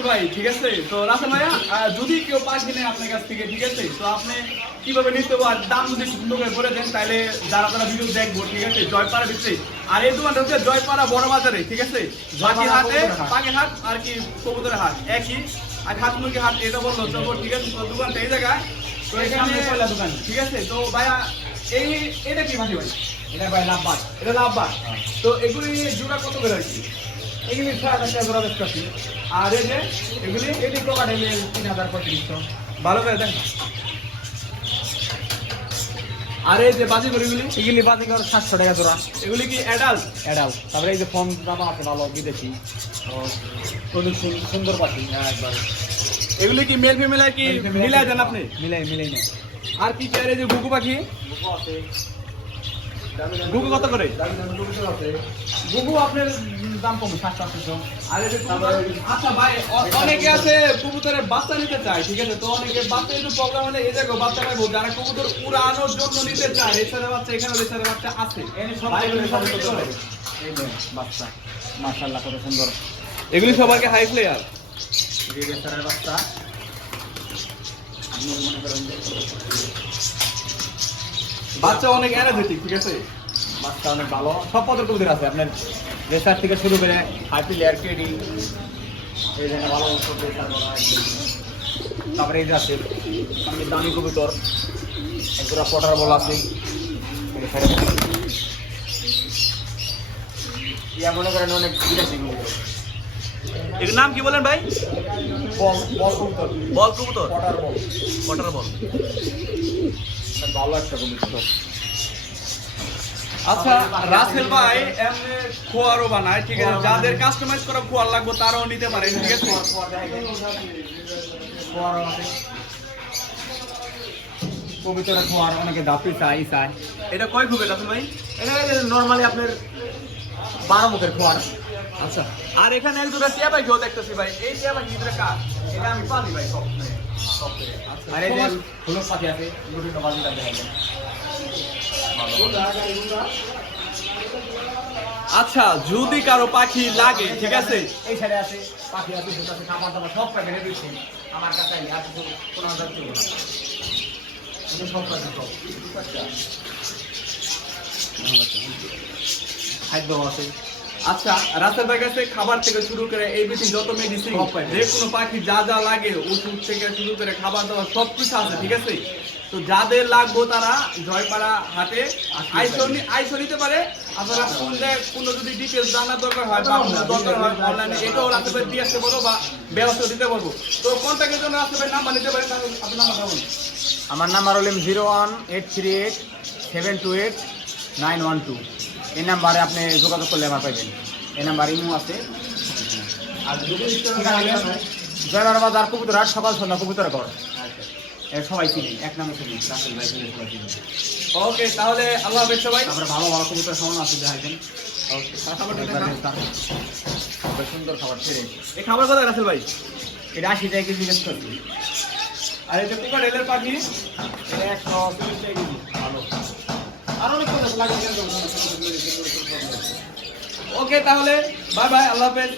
রাসেল ভাই, ঠিক আছে? তো রাসেল ভাইয়া, যদি কেউ পাখি নেয় আপনার কাছ থেকে, ঠিক আছে, তো আপনি কিভাবে নিতে পারেন? দাম যদি সুন্দর করে বলে দেন, তাহলে যারা যারা ভিডিও দেখবো, ঠিক আছে, জয়পাড়া দিচ্ছে। আর এই দোকানটা হচ্ছে জয়পাড়া বড় বাজারে, ঠিক আছে, পাখি হাটে, পাখি হাট আর কি কবুতরের হাট একই, আর হাত মুরগি হাট এটা বললো চলো, ঠিক আছে। তো দোকানটা এই জায়গায়, তো এখানে দোকান, ঠিক আছে। তো ভাইয়া এটা কি পাখি ভাই? এটা ভাই লাভবান। এটা লাভবান। তো এগুলি জোড়া কত করে আর কি? এগুলি 6,000 টাকা জোড়া বেচতে আছি। আর এই যে এগুলি এটি ক্রোকোডাইল 3,3500। ভালো করে দেখ। আর এই যে বাজিগুলিগুলি, এগুলি বাজিকর 700 টাকা জোড়া। এগুলি কি অ্যাডাল্ট? অ্যাডাল্ট। তারপরে এই যে ফোন জামা আছে ভালো বিদেশি, প্রচুর সুন্দর পাখি একবার। এগুলি কি মেল ফিমেল আর কি মিলাই দেন আপনি? মিলাই না। আর কি চাই? এই যে ঘুঘু পাখি, ঘুঘু কত করে? গুগু আপনার দাম কম 700-800। আর এই যে কবুতর, আচ্ছা ভাই, অনেকে আছে কবুতরের বাচ্চা নিতে চায়, ঠিক আছে। তো অনেকে বাচ্চা একটু প্রবলেম হলে এই জায়গায় বাচ্চা পাইবো, যারা কবুতর উড়ানোর জন্য নিতে চায়। রেসারের বাচ্চা এখানে, রেসারের বাচ্চা আছে। ভাইগুলি সব কত করে? এই যে বাচ্চা মাশাআল্লাহ কত সুন্দর। এগুলি সবাইকে হাই প্লেয়ার এই রেসারের বাচ্চা আপনি মনে করেন যে বাচ্চা অনেক এনার্জেটিক, ঠিক আছে। বাচ্চা অনেক ভালো। সব পদের কবুতর আছে আপনার, রেসার থেকে শুরু করে হাইপি লেয়ার কেডি, এই যে ভালো সব রেসার করা একদম। তারপরে এই যে আছে আমি দামি কবুতর, একজোড়া পটার বল আছে। ইয়া মনে করেন অনেক বিদেশি কবুতর। এর নাম কি বলেন ভাই? বল কবুতর, বল কবুতর, পটার বল, কটার বল। অনেক ভালো একটা কবুতর। আচ্ছা রাসেল ভাই এমনি খোয়ারও বানায়, ঠিক আছে। যাদের কাস্টমাইজ করা খোয়ার লাগবে তারাও নিতে পারে, ঠিক আছে। কবুতরের খোয়ার অনেকে দাপি চাই। এটা কয় খুবে রাসেল ভাই? এটা নর্মালি আপনার 12 মুখের খোয়ার। আচ্ছা, আর এখানে এক দুটো টিয়া পাখিও দেখতেছি ভাই। এই টিয়া পাখি ভিতরে কার? এটা আমি পালি ভাই সব। আর এই যে হলুদ পাখি আছে, বিভিন্ন বাজি লাগবে। আচ্ছা, যদি কারো পাখি লাগে, ঠিক আছে, এই সাইডে আছে পাখি আছে, দুটো আছে, খাবার দাবার সব প্যাকেটে দিচ্ছি আমার কাছে। আর কিছু কোনো অর্ডার ছিল না, সব পাখি সব খাদ্য আছে। আচ্ছা রাসেল ভাই কাছে খাবার থেকে শুরু করে এভরিথিং, যত মেডিসিন, সব পাই। যে কোনো পাখি যা যা লাগে, ওষুধ থেকে শুরু করে খাবার দাবার সব কিছু আছে, ঠিক আছে। তো যাদের লাগবে তারা জয়পাড়া হাটে আইসো নিতে পারে। আপনারা ফোনে কোনো যদি ডিটেলস জানার দরকার হয় বা কোনো দরকার হয় অনলাইনে, এটাও রাসেল ভাই দিয়ে আসতে বলবো বা ব্যবস্থা দিতে বলবো। তো কন্ট্যাক্টের জন্য রাসেল ভাই নাম্বার নিতে পারেন। আপনার নাম্বারটা বলুন। আমার নাম্বার হলো 01838728912। এই নাম্বারে আপনি যোগাযোগ করলে আমার পাইবেন। এই নাম্বার ইমো আছে। আর যদি জয়বার বাজার কবুতর হাট, সকাল সন্ধ্যা কবুতর ঘর, সবাই চিনি, এক নামে চিনি, রাসেল ভাই চিনি, সবাই চিনি। ওকে, তাহলে আল্লাহ হাফেজ সবাই। তারপরে ভালো ভালো কবুতর সামান আছে, দেখাইবেন। ওকে, খাবারটা দেখান। সুন্দর খাবার ছেড়ে। এই খাবার কথা রাসেল ভাই। এটা 80 টাকা কেজি বেচতে পারছি। আর এই যে কুকার রেলের পাখি, এটা 130 টাকা কেজি। ভালো। আর অনেক কথা লাগে। ওকে, তাহলে বাই বাই, আল্লাহ হাফেজ।